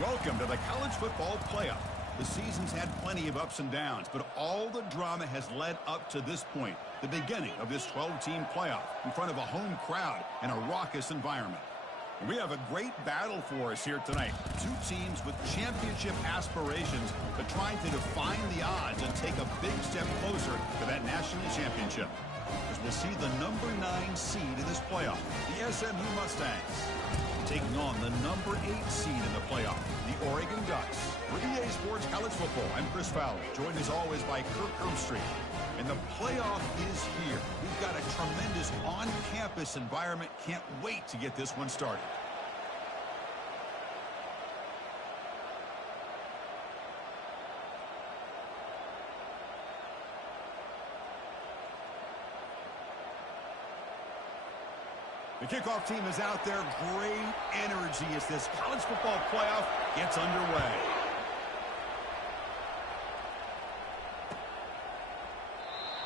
Welcome to the college football playoff. The season's had plenty of ups and downs, but all the drama has led up to this point, the beginning of this 12-team playoff in front of a home crowd and a raucous environment. We have a great battle for us here tonight. Two teams with championship aspirations, but trying to define the odds and take a big step closer to that national championship. As we'll see the number 9 seed in this playoff, the SMU Mustangs, taking on the number 8 seed in the playoff, the Oregon Ducks. For EA Sports College Football, I'm Chris Fowler, joined as always by Kirk Herbstreit. And the playoff is here. We've got a tremendous on-campus environment. Can't wait to get this one started. The kickoff team is out there. Great energy as this college football playoff gets underway.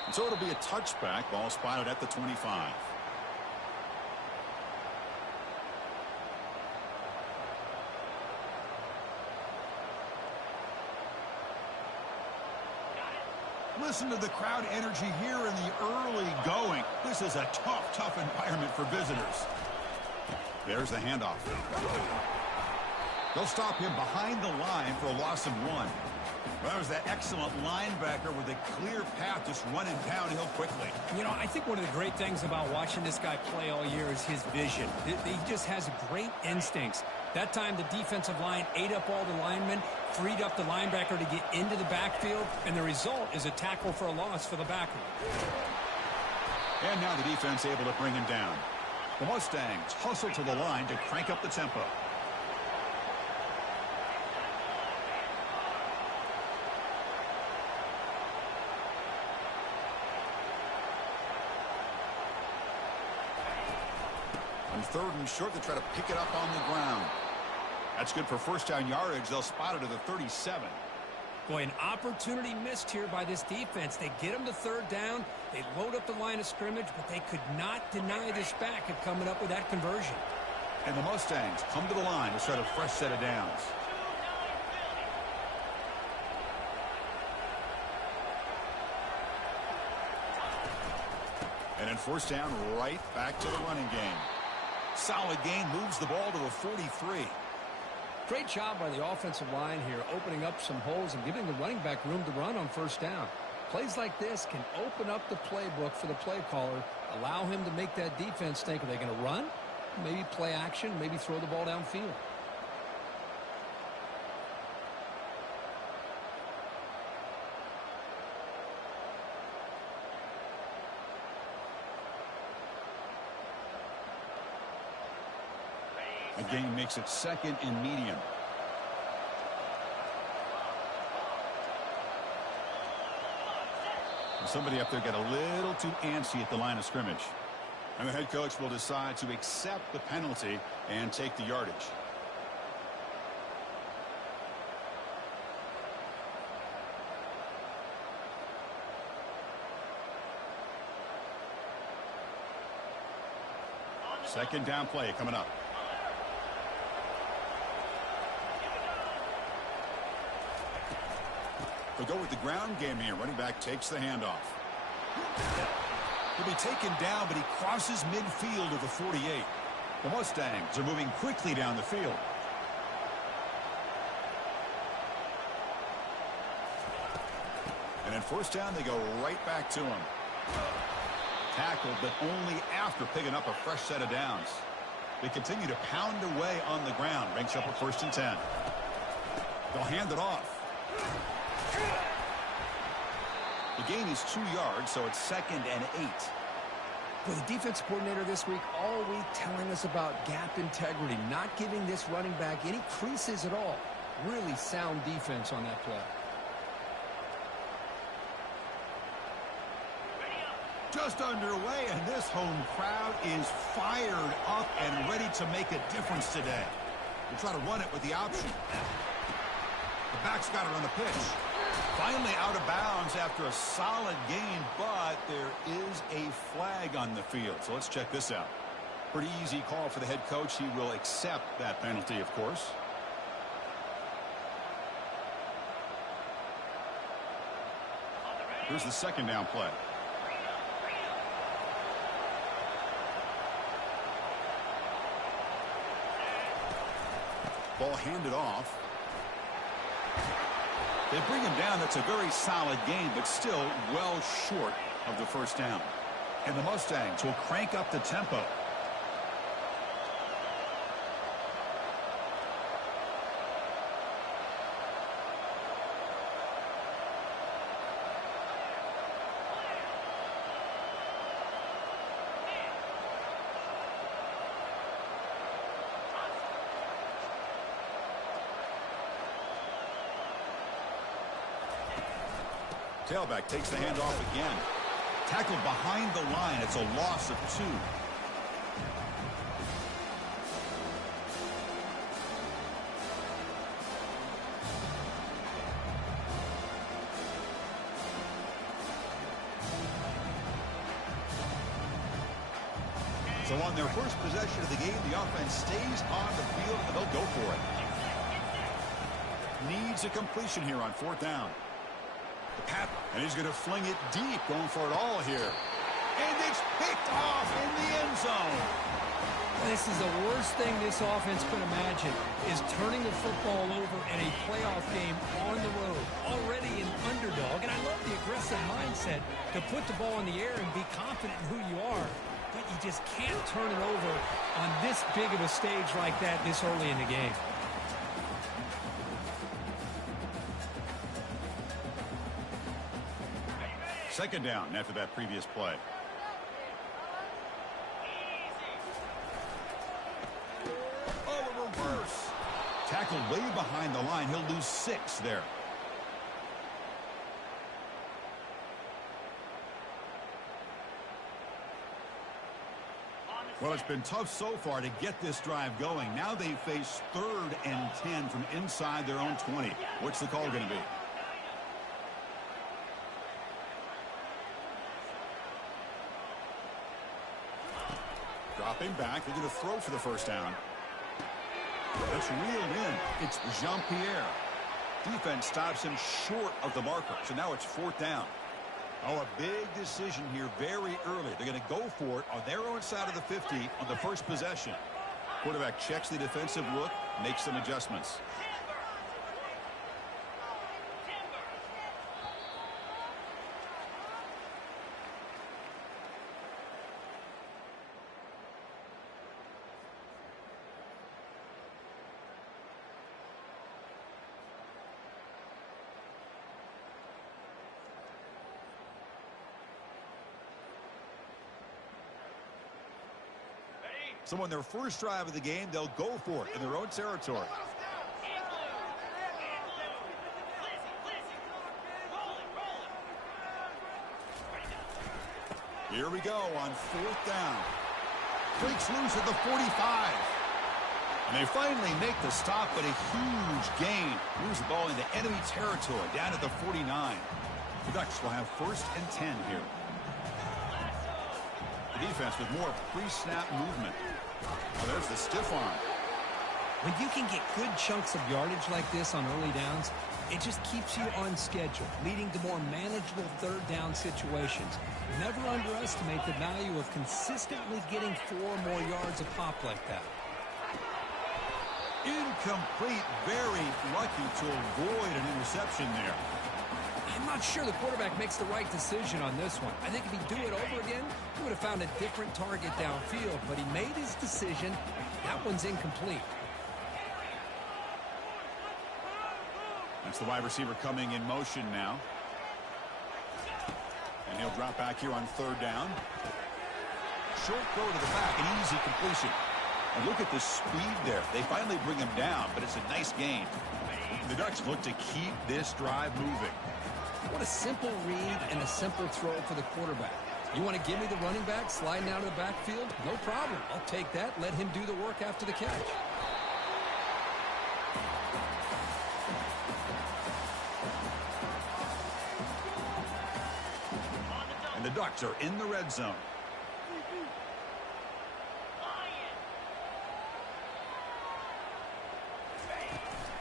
And so it'll be a touchback. Ball spotted at the 25. Listen to the crowd energy here in the early going. This is a tough environment for visitors. There's the handoff. They'll stop him behind the line for a loss of 1. Well, that was that excellent linebacker with a clear path just running downhill quickly. You know, I think one of the great things about watching this guy play all year is his vision. He just has great instincts. That time, the defensive line ate up all the linemen, freed up the linebacker to get into the backfield, and the result is a tackle for a loss for the backer. And now the defense able to bring him down. The Mustangs hustle to the line to crank up the tempo. On 3rd and short, they try to pick it up on the ground. That's good for first down yardage. They'll spot it at the 37. Boy, an opportunity missed here by this defense. They get them to 3rd down. They load up the line of scrimmage, but they could not deny this back of coming up with that conversion. And the Mustangs come to the line to start a fresh set of downs. And then 1st down, right back to the running game. Solid gain, moves the ball to the 43. Great job by the offensive line here, opening up some holes and giving the running back room to run on 1st down. Plays like this can open up the playbook for the play caller, allow him to make that defense think, are they going to run? Maybe play action, maybe throw the ball downfield. The game makes it 2nd and medium. And somebody up there got a little too antsy at the line of scrimmage. And the head coach will decide to accept the penalty and take the yardage. Second down play coming up. They'll go with the ground game here. Running back takes the handoff. He'll be taken down, but he crosses midfield of the 48. The Mustangs are moving quickly down the field. And then 1st down, they go right back to him. Tackled, but only after picking up a fresh set of downs. They continue to pound away on the ground. Ranks up at 1st and 10. They'll hand it off. The gain is 2 yards, so it's 2nd and 8. Well, the defense coordinator this week all week telling us about gap integrity, not giving this running back any creases at all. Really sound defense on that play. Just underway, and this home crowd is fired up and ready to make a difference today. We'll try to run it with the option. The back's got it on the pitch. Finally out of bounds after a solid gain, but there is a flag on the field. So let's check this out. Pretty easy call for the head coach. He will accept that penalty, of course. Here's the second down play. Ball handed off. They bring him down. That's a very solid gain, but still well short of the first down. And the Mustangs will crank up the tempo. Tailback takes the handoff again. Tackled behind the line. It's a loss of 2. So on their first possession of the game, the offense stays on the field and they'll go for it. Needs a completion here on 4th down. And he's going to fling it deep, going for it all here. And it's picked off in the end zone. This is the worst thing this offense could imagine, is turning the football over in a playoff game on the road, already an underdog. And I love the aggressive mindset to put the ball in the air and be confident in who you are. But you just can't turn it over on this big of a stage like that this early in the game. Second down after that previous play. Oh, a reverse. Tackled way behind the line. He'll lose 6 there. Well, it's been tough so far to get this drive going. Now they face 3rd and 10 from inside their own 20. What's the call going to be? Dropping back. They're going to throw for the first down. It's reeled in. It's Jean-Pierre. Defense stops him short of the marker. So now it's 4th down. Oh, a big decision here very early. They're going to go for it on their own side of the 50 on the first possession. Quarterback checks the defensive look, makes some adjustments. So on their first drive of the game, they'll go for it in their own territory. Here we go on 4th down. Breaks loose at the 45. And they finally make the stop, but a huge gain. Moves the ball into enemy territory down at the 49. The Ducks will have 1st and 10 here. The defense with more pre-snap movement. Oh, there's the stiff arm. When you can get good chunks of yardage like this on early downs, it just keeps you on schedule, leading to more manageable 3rd down situations. Never underestimate the value of consistently getting 4 more yards a pop like that. Incomplete. Very lucky to avoid an interception there. I'm not sure the quarterback makes the right decision on this one. I think if he'd do it over again, he would have found a different target downfield, but he made his decision. That one's incomplete. That's the wide receiver coming in motion now. And he'll drop back here on 3rd down. Short throw to the back, an easy completion. And look at the speed there. They finally bring him down, but it's a nice gain. The Ducks look to keep this drive moving. What a simple read and a simple throw for the quarterback. You want to give me the running back sliding out of the backfield? No problem. I'll take that. Let him do the work after the catch. And the Ducks are in the red zone.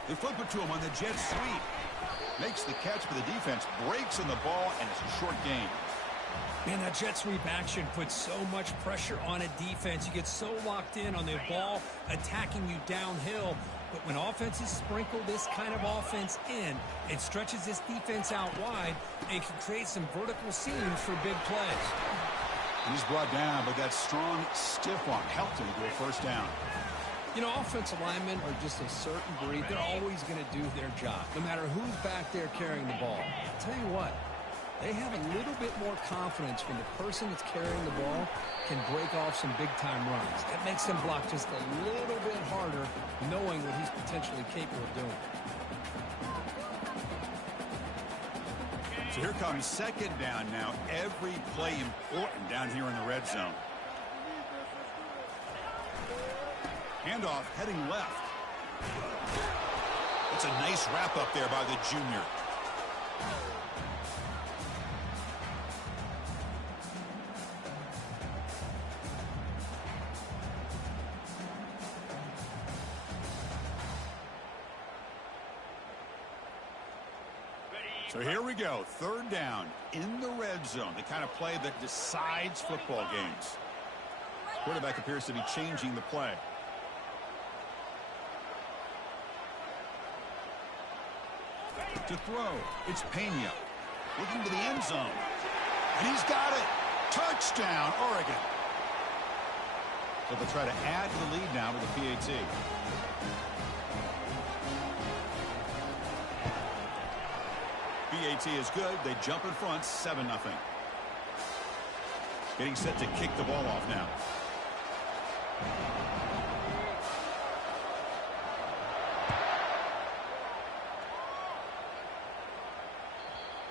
They flip it to him on the jet sweep. Makes the catch, but the defense breaks in the ball, and it's a short gain. Man, that jet sweep action puts so much pressure on a defense. You get so locked in on the ball attacking you downhill. But when offenses sprinkle this kind of offense in, it stretches this defense out wide and can create some vertical seams for big plays. He's brought down, but that strong, stiff arm helped him to a first down. You know, offensive linemen are just a certain breed. They're always going to do their job, no matter who's back there carrying the ball. I'll tell you what, they have a little bit more confidence when the person that's carrying the ball can break off some big-time runs. That makes them block just a little bit harder, knowing what he's potentially capable of doing. So here comes second down now. Every play important down here in the red zone. Handoff heading left. It's a nice wrap up there by the junior. So here we go. Third down in the red zone. The kind of play that decides football games. Quarterback appears to be changing the play. To throw, it's Pena. Looking to the end zone. And he's got it. Touchdown, Oregon. So they'll try to add to the lead now with a PAT. PAT is good. They jump in front, 7-0. Getting set to kick the ball off now.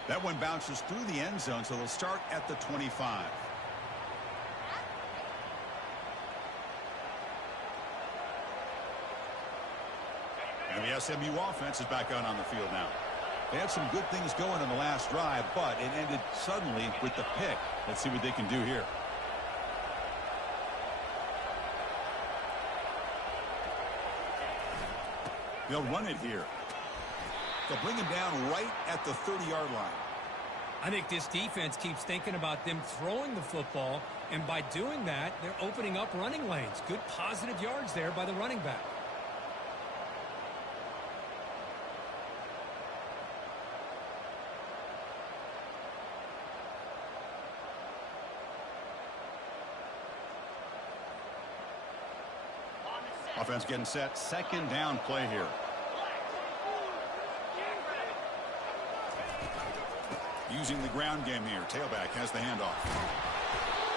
That one bounces through the end zone, so they'll start at the 25. And the SMU offense is back out on the field now. They had some good things going in the last drive, but it ended suddenly with the pick. Let's see what they can do here. They'll run it here. They'll bring him down right at the 30-yard line. I think this defense keeps thinking about them throwing the football, and by doing that, they're opening up running lanes. Good positive yards there by the running back. Offense getting set. Second down play here. Using the ground game here. Tailback has the handoff.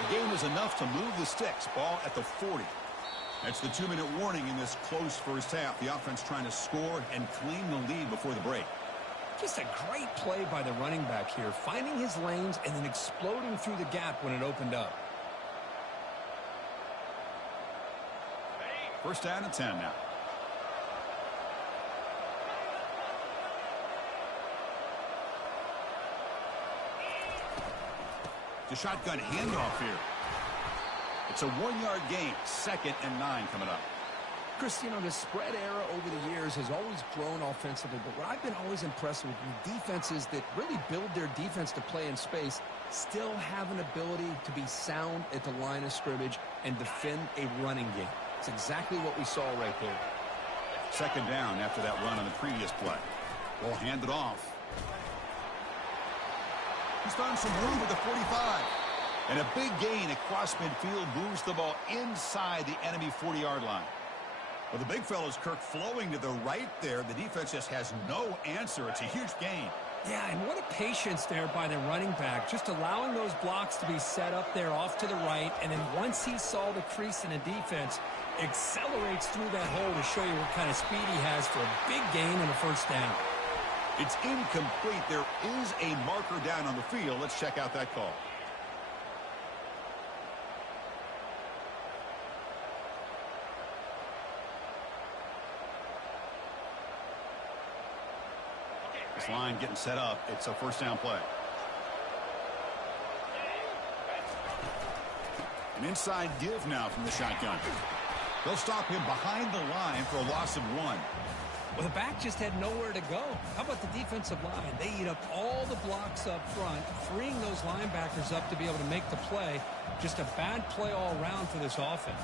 The game is enough to move the sticks. Ball at the 40. That's the 2-minute warning in this close first half. The offense trying to score and claim the lead before the break. Just a great play by the running back here. Finding his lanes and then exploding through the gap when it opened up. First down and 10 now. The shotgun handoff here. It's a 1-yard gain. 2nd and 9 coming up. Chris, you know, the spread era over the years has always grown offensively, but what I've been always impressed with defenses that really build their defense to play in space still have an ability to be sound at the line of scrimmage and defend a running game. It's exactly what we saw right there. Second down after that run on the previous play. Ball handed off. He's found some room at the 45. And a big gain across midfield moves the ball inside the enemy 40-yard line. Well, the big fella's Kirk flowing to the right there. The defense just has no answer. It's a huge gain. Yeah, and what a patience there by the running back. Just allowing those blocks to be set up there off to the right. And then once he saw the crease in the defense, accelerates through that hole to show you what kind of speed he has for a big gain and a first down. It's incomplete. There is a marker down on the field. Let's check out that call. This line getting set up. It's a first down play. An inside give now from the shotgun. They'll stop him behind the line for a loss of 1. Well, the back just had nowhere to go. How about the defensive line? They eat up all the blocks up front, freeing those linebackers up to be able to make the play. Just a bad play all around for this offense.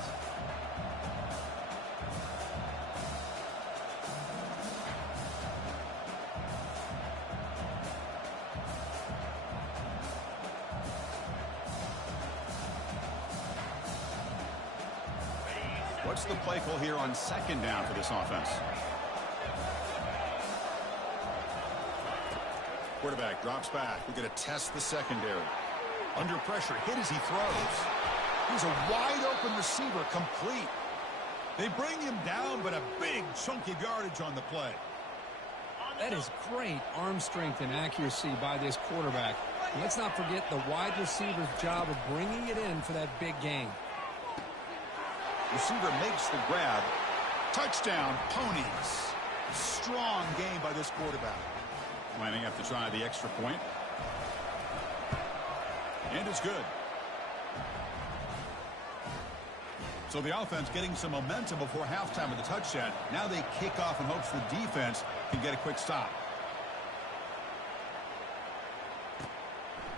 What's the play call here on second down for this offense? Quarterback drops back. We're going to test the secondary. Under pressure, hit as he throws. Here's a wide-open receiver, complete. They bring him down, but a big chunk of yardage on the play. That is great arm strength and accuracy by this quarterback. And let's not forget the wide receiver's job of bringing it in for that big gain. Receiver makes the grab. Touchdown, Ponies. Strong game by this quarterback. Planning up to try the extra point. And it's good. So the offense getting some momentum before halftime with the touchdown. Now they kick off in hopes the defense can get a quick stop.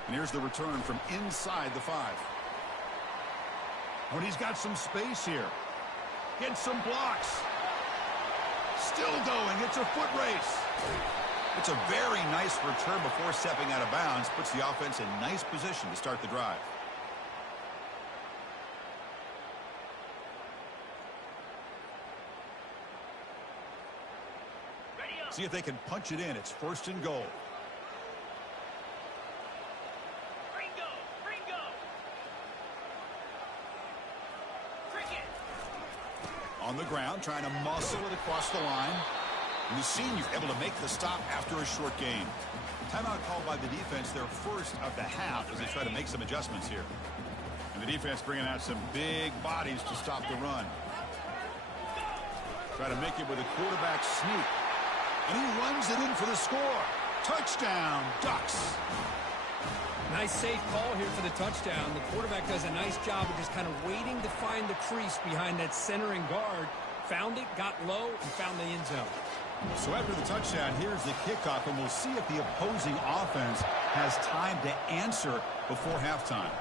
And here's the return from inside the 5. When he's got some space here. Gets some blocks. Still going. It's a foot race. It's a very nice return before stepping out of bounds. Puts the offense in nice position to start the drive. See if they can punch it in. It's first and goal. On the ground, trying to muscle it across the line. And the senior able to make the stop after a short gain. Timeout called by the defense, their first of the half, as they try to make some adjustments here. And the defense bringing out some big bodies to stop the run. Try to make it with a quarterback sneak. And he runs it in for the score. Touchdown, Ducks. Nice safe call here for the touchdown. The quarterback does a nice job of just kind of waiting to find the crease behind that centering guard. Found it, got low, and found the end zone. So after the touchdown, here's the kickoff, and we'll see if the opposing offense has time to answer before halftime.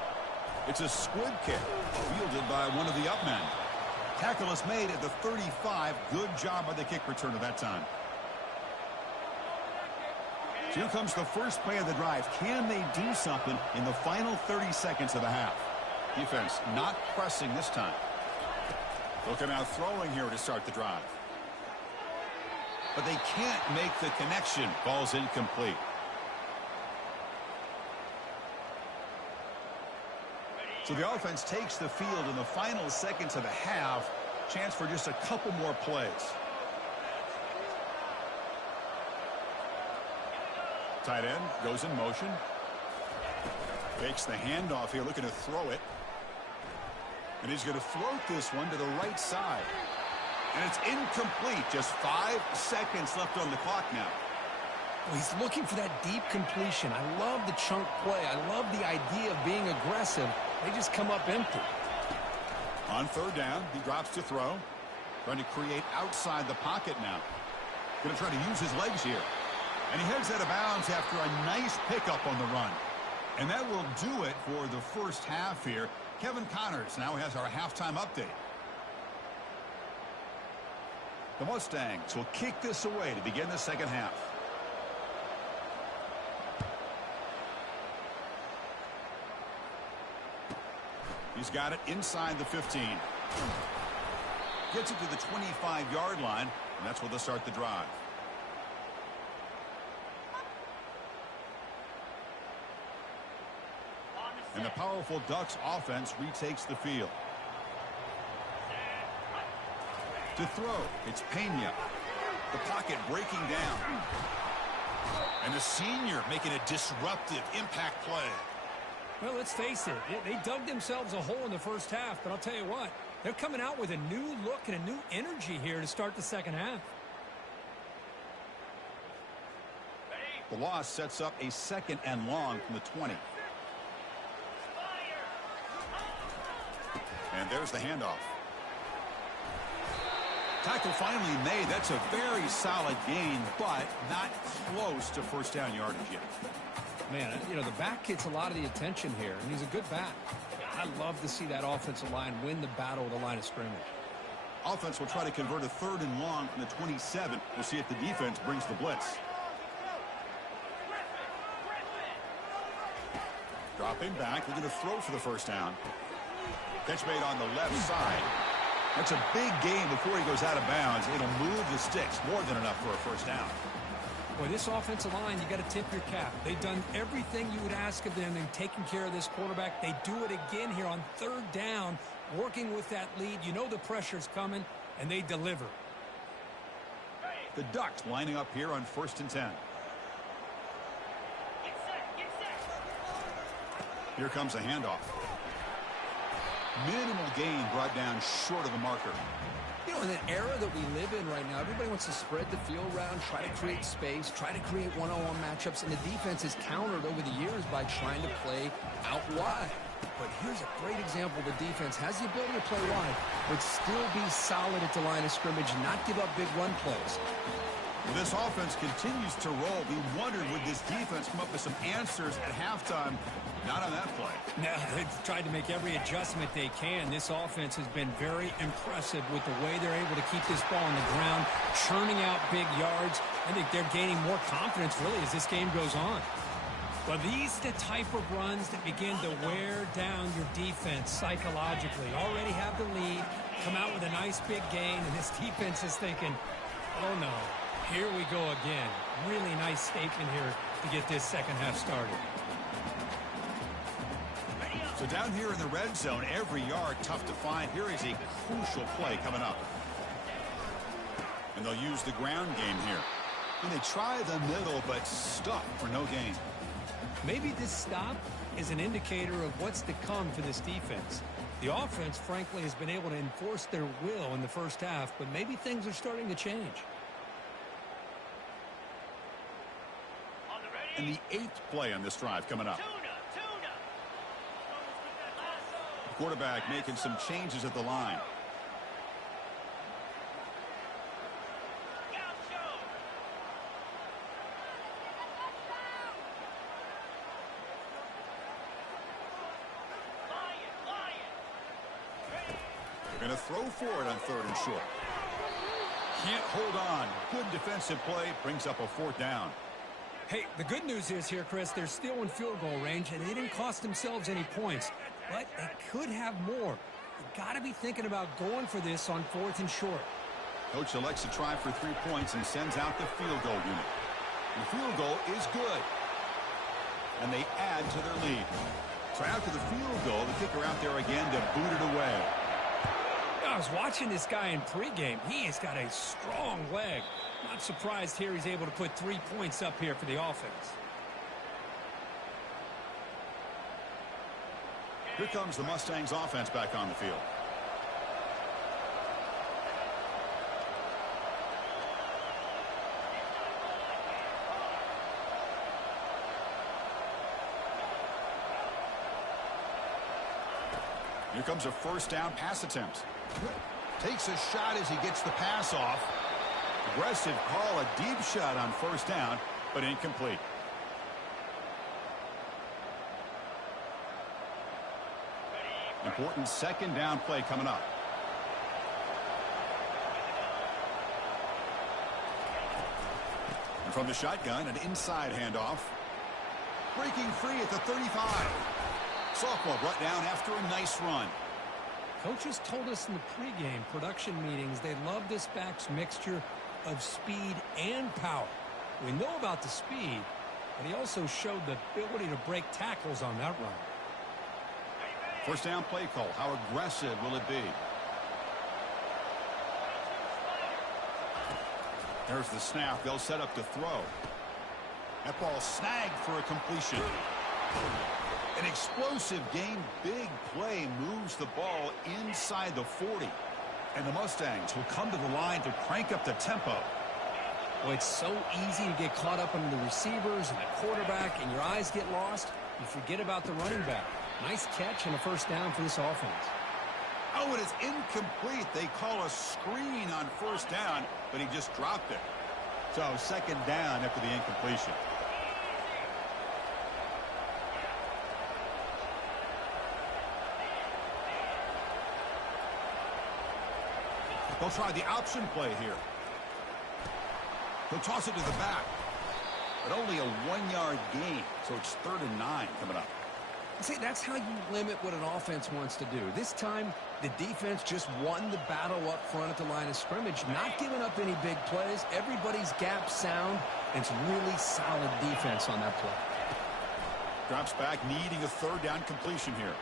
It's a squib kick fielded by one of the up men. Tackle is made at the 35. Good job by the kick returner that time. So here comes the first play of the drive. Can they do something in the final 30 seconds of the half? Defense not pressing this time. They'll come out throwing here to start the drive. But they can't make the connection. Ball's incomplete. So the offense takes the field in the final seconds of the half. Chance for just a couple more plays. Tight end goes in motion. Fakes the handoff here, looking to throw it. And he's going to float this one to the right side. And it's incomplete. Just 5 seconds left on the clock now. Well, he's looking for that deep completion. I love the chunk play. I love the idea of being aggressive. They just come up empty. On third down, he drops to throw. Trying to create outside the pocket now. Going to try to use his legs here. And he heads out of bounds after a nice pickup on the run. And that will do it for the first half here. Kevin Connors now has our halftime update. The Mustangs will kick this away to begin the second half. He's got it inside the 15. Gets it to the 25-yard line, and that's where they'll start the drive. And the powerful Ducks offense retakes the field. To throw, it's Pena. The pocket breaking down. And the senior making a disruptive impact play. Well, let's face it. They dug themselves a hole in the first half, but I'll tell you what. They're coming out with a new look and a new energy here to start the second half. The loss sets up a second and long from the 20. And there's the handoff. Tackle finally made. That's a very solid gain, but not close to first down yardage yet. Man, you know, the back gets a lot of the attention here, and he's a good back. I love to see that offensive line win the battle with the line of scrimmage. Offense will try to convert a 3rd and long from the 27. We'll see if the defense brings the blitz. Dropping back, looking to throw for the first down. Catch made on the left side. That's a big gain before he goes out of bounds. It'll move the sticks, more than enough for a first down. Boy, this offensive line, you got to tip your cap. They've done everything you would ask of them in taking care of this quarterback. They do it again here on 3rd down, working with that lead. You know the pressure's coming, and they deliver. The Ducks lining up here on 1st and 10. Here comes a handoff. Minimal gain brought down short of the marker. You know, in an era that we live in right now, everybody wants to spread the field around, try to create space, try to create one-on-one matchups, and the defense is countered over the years by trying to play out wide. But here's a great example. The defense has the ability to play wide, but still be solid at the line of scrimmage, not give up big run plays. Well, this offense continues to roll. We wondered, would this defense come up with some answers at halftime? Not on that play. No, they've tried to make every adjustment they can. This offense has been very impressive with the way they're able to keep this ball on the ground, churning out big yards. I think they're gaining more confidence, really, as this game goes on. Well, these are the type of runs that begin to wear down your defense psychologically. Already have the lead, come out with a nice big gain, and this defense is thinking, oh, no, here we go again. Really nice statement here to get this second half started. So down here in the red zone, every yard tough to find. Here is a crucial play coming up. And they'll use the ground game here. And they try the middle, but stuck for no gain. Maybe this stop is an indicator of what's to come for this defense. The offense, frankly, has been able to enforce their will in the first half, but maybe things are starting to change. And the 8th play on this drive coming up. Quarterback making some changes at the line. They're going to throw for it on 3rd and short. Can't hold on. Good defensive play. Brings up a 4th down. Hey, the good news is here, Chris, they're still in field goal range, and they didn't cost themselves any points. But they could have more. You got to be thinking about going for this on 4th and short. Coach elects to try for 3 points and sends out the field goal unit. The field goal is good. And they add to their lead. So after the field goal, the kicker out there again to boot it away. I was watching this guy in pregame. He has got a strong leg. Not surprised here he's able to put 3 points up here for the offense. Here comes the Mustangs offense back on the field. Here comes a first down pass attempt. Takes a shot as he gets the pass off. Aggressive call, a deep shot on first down, but incomplete. Important second down play coming up. And from the shotgun, an inside handoff. Breaking free at the 35. Sophomore brought down after a nice run. Coaches told us in the pregame production meetings they love this back's mixture of speed and power. We know about the speed, but he also showed the ability to break tackles on that run. First down play call. How aggressive will it be? There's the snap. They'll set up to throw. That ball snagged for a completion. An explosive game, big play, moves the ball inside the 40. And the Mustangs will come to the line to crank up the tempo. Well, it's so easy to get caught up in the receivers and the quarterback, and your eyes get lost. You forget about the running back. Nice catch and a first down for this offense. Oh, and it's incomplete. They call a screen on first down, but he just dropped it. So second down after the incompletion. They'll try the option play here. He'll toss it to the back. But only a 1-yard gain, so it's 3rd and 9 coming up. See, that's how you limit what an offense wants to do. This time, the defense just won the battle up front at the line of scrimmage, not giving up any big plays. Everybody's gap sound, and it's really solid defense on that play. Drops back, needing a 3rd down completion here.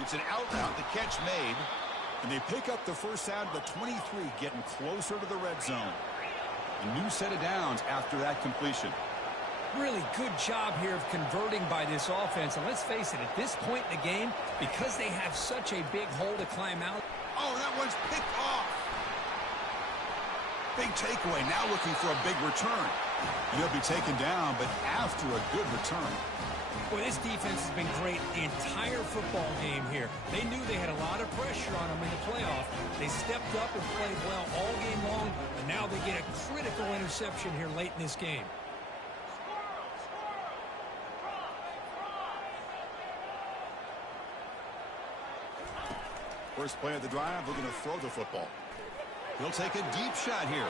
It's an out route, the catch made, and they pick up the first down to the 23, getting closer to the red zone. A new set of downs after that completion. Really good job here of converting by this offense. And let's face it, at this point in the game, because they have such a big hole to climb out. Oh, that one's picked off. Big takeaway, now looking for a big return. And he'll be taken down, but after a good return. Boy, this defense has been great the entire football game here. They knew they had a lot of pressure on them in the playoff. They stepped up and played well all game long, and now they get a critical interception here late in this game. First play of the drive, looking to throw the football. He'll take a deep shot here.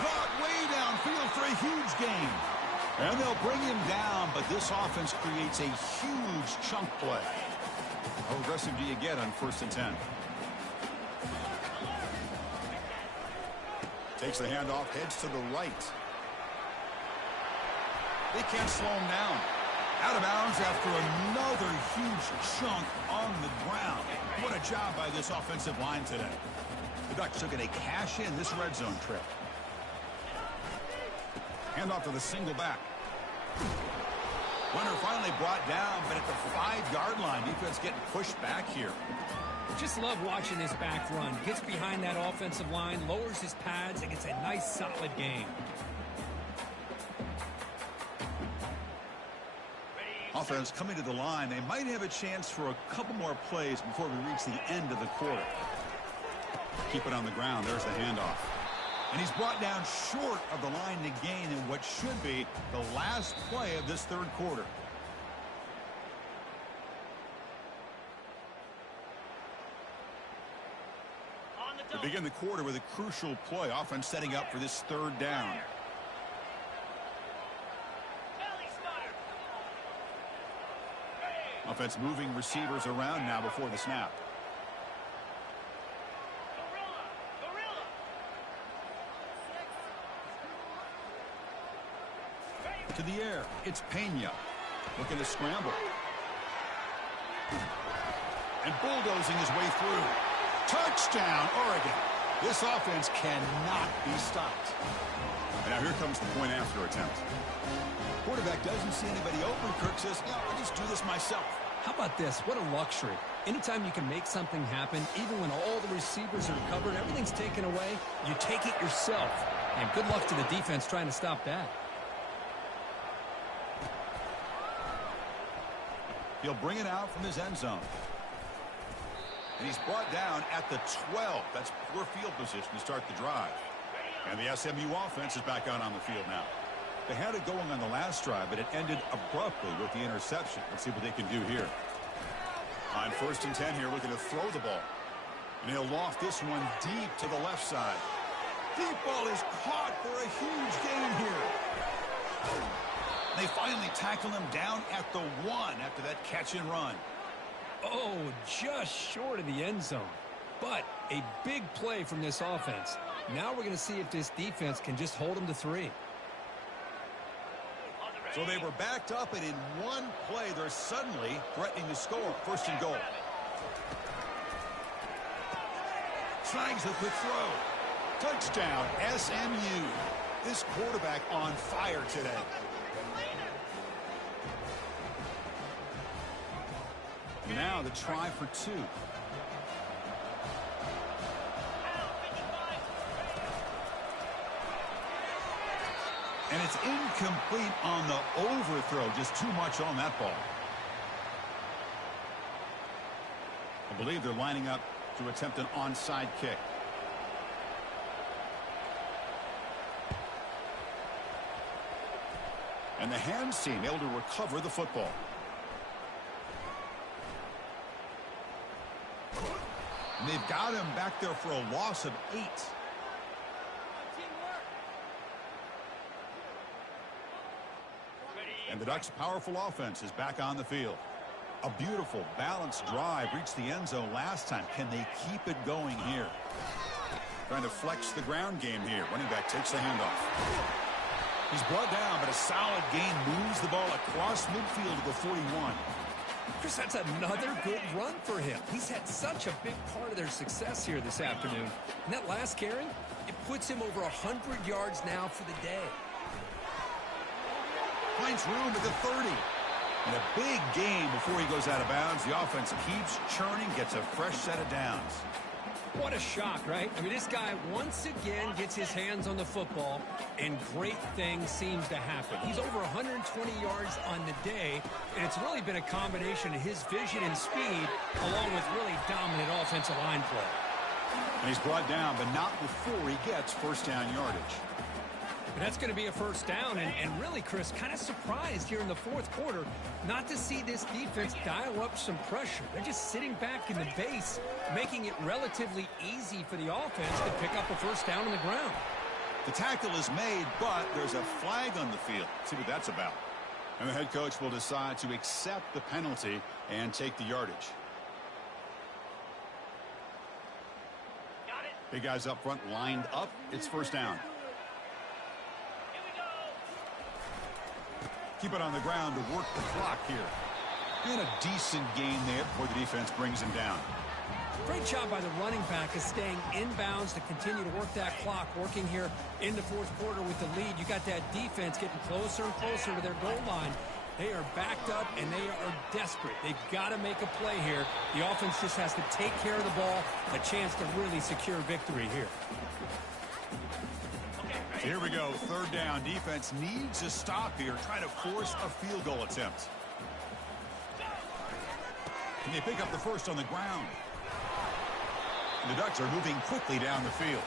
Caught way downfield for a huge gain. And they'll bring him down, but this offense creates a huge chunk play. How aggressive do you get on 1st and 10? Takes the handoff, heads to the right. They can't slow him down. Out of bounds after another huge chunk on the ground. What a job by this offensive line today. The Ducks looking to cash in this red zone trip. Handoff to the single back. Runner finally brought down, but at the 5-yard line, defense getting pushed back here. Just love watching this back run. Gets behind that offensive line, lowers his pads, and gets a nice solid gain. Offense coming to the line. They might have a chance for a couple more plays before we reach the end of the quarter. Keep it on the ground. There's the handoff. And he's brought down short of the line to gain in what should be the last play of this 3rd quarter. We begin the quarter with a crucial play. Offense setting up for this 3rd down. Offense moving receivers around now before the snap. To the air, it's Pena. Looking to scramble. And bulldozing his way through. Touchdown, Oregon. This offense cannot be stopped. And now here comes the point after attempt. Quarterback doesn't see anybody open. Kirk says, yeah, I'll just do this myself. How about this? What a luxury. Anytime you can make something happen, even when all the receivers are covered, everything's taken away, you take it yourself. And good luck to the defense trying to stop that. He'll bring it out from his end zone. And he's brought down at the 12. That's poor field position to start the drive. And the SMU offense is back out on the field now. They had it going on the last drive, but it ended abruptly with the interception. Let's see what they can do here. On 1st and 10 here, looking to throw the ball. And he'll loft this one deep to the left side. Deep ball is caught for a huge gain here. They finally tackle him down at the 1 after that catch and run. Oh, just short of the end zone. But a big play from this offense. Now we're going to see if this defense can just hold them to 3. So they were backed up, and in one play, they're suddenly threatening to score. 1st and goal. Tries the quick throw. Touchdown, SMU. This quarterback on fire today. Now the try for 2. And it's incomplete on the overthrow. Just too much on that ball. I believe they're lining up to attempt an onside kick. And the hands team able to recover the football. And they've got him back there for a loss of 8. And the Ducks' powerful offense is back on the field. A beautiful, balanced drive reached the end zone last time. Can they keep it going here? Trying to flex the ground game here. Running back takes the handoff. He's brought down, but a solid gain moves the ball across midfield to the 41. Chris, that's another good run for him. He's had such a big part of their success here this afternoon. And that last carry, it puts him over 100 yards now for the day. Finds room at the 30. And a big gain before he goes out of bounds. The offense keeps churning, gets a fresh set of downs. What a shock, right? I mean, this guy once again gets his hands on the football, and great things seems to happen. He's over 120 yards on the day, and it's really been a combination of his vision and speed, along with really dominant offensive line play. And he's brought down, but not before he gets first down yardage. And that's going to be a first down, and really, Chris, kind of surprised here in the fourth quarter not to see this defense dial up some pressure. They're just sitting back in the base, making it relatively easy for the offense to pick up a first down on the ground. The tackle is made, but there's a flag on the field. Let's see what that's about. And the head coach will decide to accept the penalty and take the yardage. Big guys up front lined up. It's first down. Keep it on the ground to work the clock here. And a decent gain there before the defense brings him down. Great job by the running back of staying inbounds to continue to work that clock, working here in the fourth quarter with the lead. You got that defense getting closer and closer to their goal line. They are backed up, and they are desperate. They've got to make a play here. The offense just has to take care of the ball, a chance to really secure victory here. Here we go, third down. Defense needs a stop here, trying to force a field goal attempt. Can they pick up the first on the ground? And the Ducks are moving quickly down the field.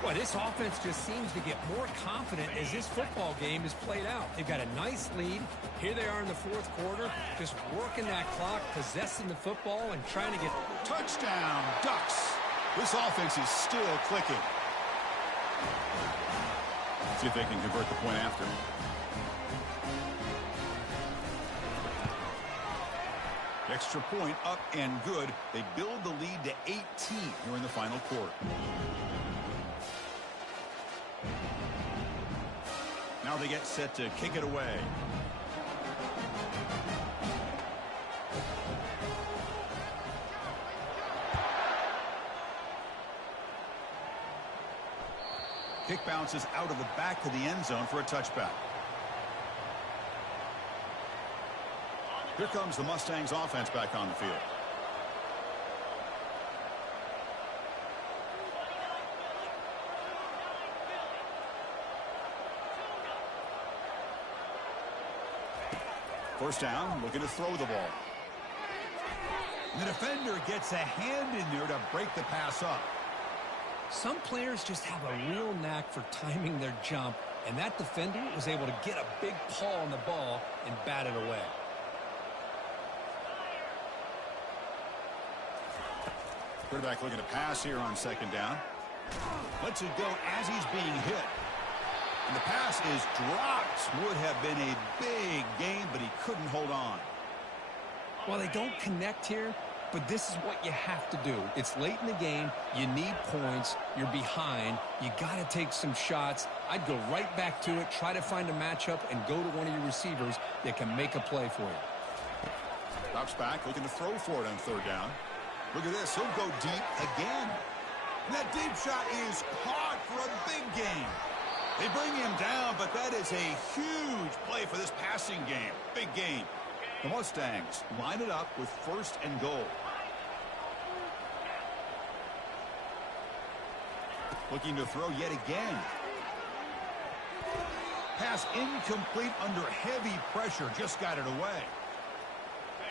Boy, this offense just seems to get more confident as this football game is played out. They've got a nice lead. Here they are in the fourth quarter, just working that clock, possessing the football, and trying to get... Touchdown, Ducks. This offense is still clicking. See if they can convert the point after. Extra point up and good. They build the lead to 18 here in the final quarter. Now they get set to kick it away. Kick bounces out of the back of the end zone for a touchback. Here comes the Mustangs offense back on the field. First down, looking to throw the ball. The defender gets a hand in there to break the pass up. Some players just have a real knack for timing their jump, and that defender was able to get a big paw on the ball and bat it away. Quarterback looking to pass here on second down. Lets it go as he's being hit. And the pass is dropped. Would have been a big gain, but he couldn't hold on. Well, they don't connect here, but this is what you have to do. It's late in the game. You need points. You're behind. You got to take some shots. I'd go right back to it, try to find a matchup, and go to one of your receivers that can make a play for you. Drops back, looking to throw for it on third down. Look at this. He'll go deep again. And that deep shot is caught for a big gain. They bring him down, but that is a huge play for this passing game. Big gain. The Mustangs line it up with first and goal. Looking to throw yet again. Pass incomplete under heavy pressure. Just got it away.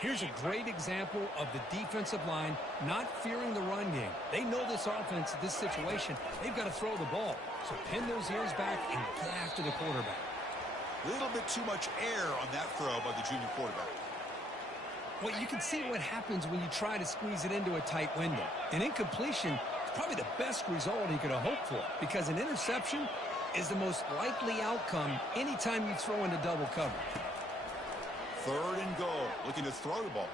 Here's a great example of the defensive line not fearing the run game. They know this offense, this situation, they've got to throw the ball. So pin those ears back and get after the quarterback. A little bit too much air on that throw by the junior quarterback. Well, you can see what happens when you try to squeeze it into a tight window. An incompletion is probably the best result he could have hoped for, because an interception is the most likely outcome anytime you throw into double coverage. 3rd and goal, looking to throw the ball.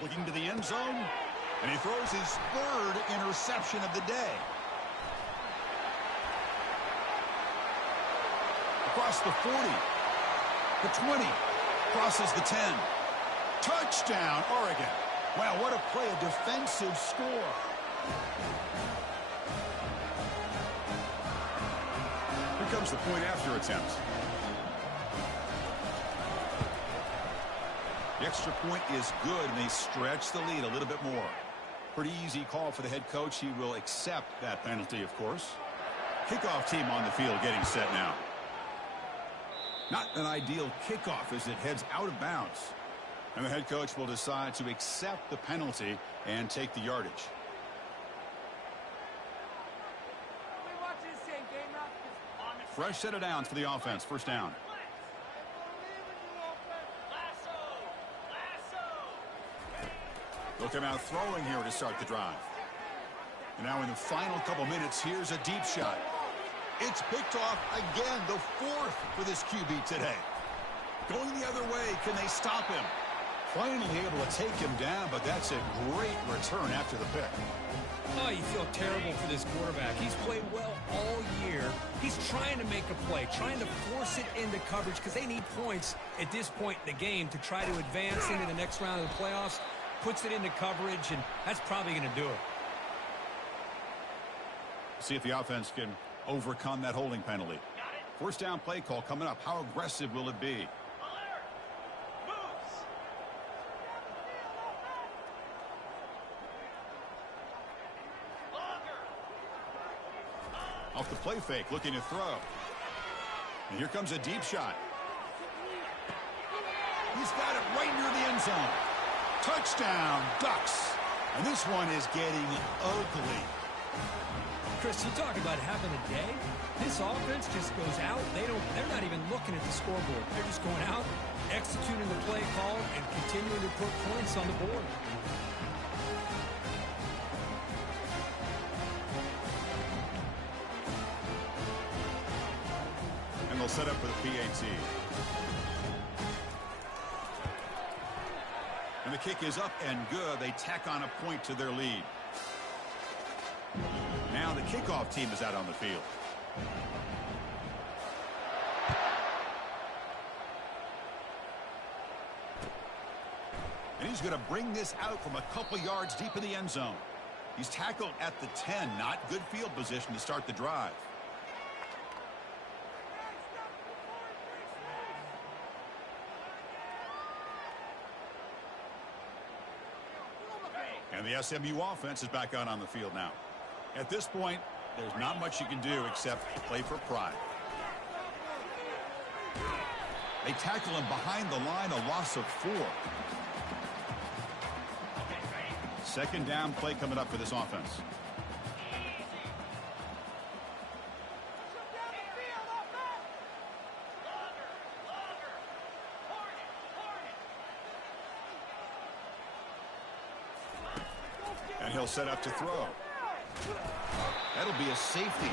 Looking to the end zone, and he throws his 3rd interception of the day. Across the 40, the 20, crosses the 10. Touchdown, Oregon. Wow, what a play, a defensive score. Here comes the point after attempt. The extra point is good, and they stretch the lead a little bit more. Pretty easy call for the head coach. He will accept that penalty, of course. Kickoff team on the field getting set now. Not an ideal kickoff as it heads out of bounds. And the head coach will decide to accept the penalty and take the yardage. Fresh set of downs for the offense. 1st down. They'll come out throwing here to start the drive. And now in the final couple minutes, here's a deep shot. It's picked off again, the 4th for this QB today. Going the other way, can they stop him? Finally able to take him down, but that's a great return after the pick. Oh, you feel terrible for this quarterback. He's played well all year. He's trying to make a play, trying to force it into coverage because they need points at this point in the game to try to advance into the next round of the playoffs. Puts it into coverage, and that's probably going to do it. See if the offense can overcome that holding penalty. 1st down play call coming up. How aggressive will it be? Off the play fake, looking to throw. And here comes a deep shot. He's got it right near the end zone. Touchdown, Ducks. And this one is getting ugly. Chris, you talk about having a day. This offense just goes out. They're not even looking at the scoreboard. They're just going out, executing the play call, and continuing to put points on the board. And they'll set up for the PAT. And the kick is up and good. They tack on a point to their lead. Now the kickoff team is out on the field. And he's going to bring this out from a couple yards deep in the end zone. He's tackled at the 10. Not good field position to start the drive. And the SMU offense is back out on the field now. At this point, there's not much you can do except play for pride. They tackle him behind the line, a loss of 4. 2nd down play coming up for this offense. And he'll set up to throw. That'll be a safety.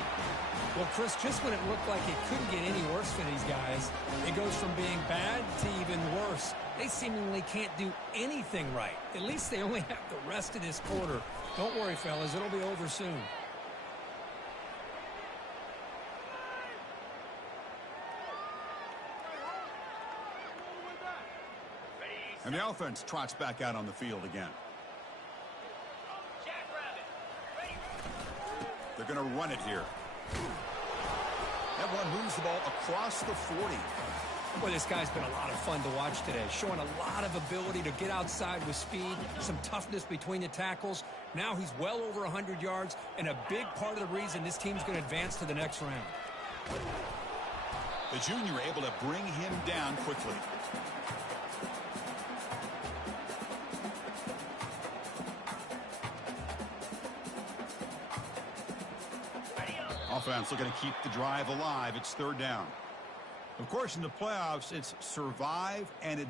Well, Chris, just when it looked like it couldn't get any worse for these guys, it goes from being bad to even worse. They seemingly can't do anything right. At least they only have the rest of this quarter. Don't worry, fellas. It'll be over soon. And the offense trots back out on the field again. They're going to run it here. That one moves the ball across the 40. Boy, this guy's been a lot of fun to watch today, showing a lot of ability to get outside with speed, some toughness between the tackles. Now he's well over 100 yards, and a big part of the reason this team's going to advance to the next round. The junior able to bring him down quickly. offense looking to keep the drive alive. It's third down. Of course, in the playoffs, it's survive and advance.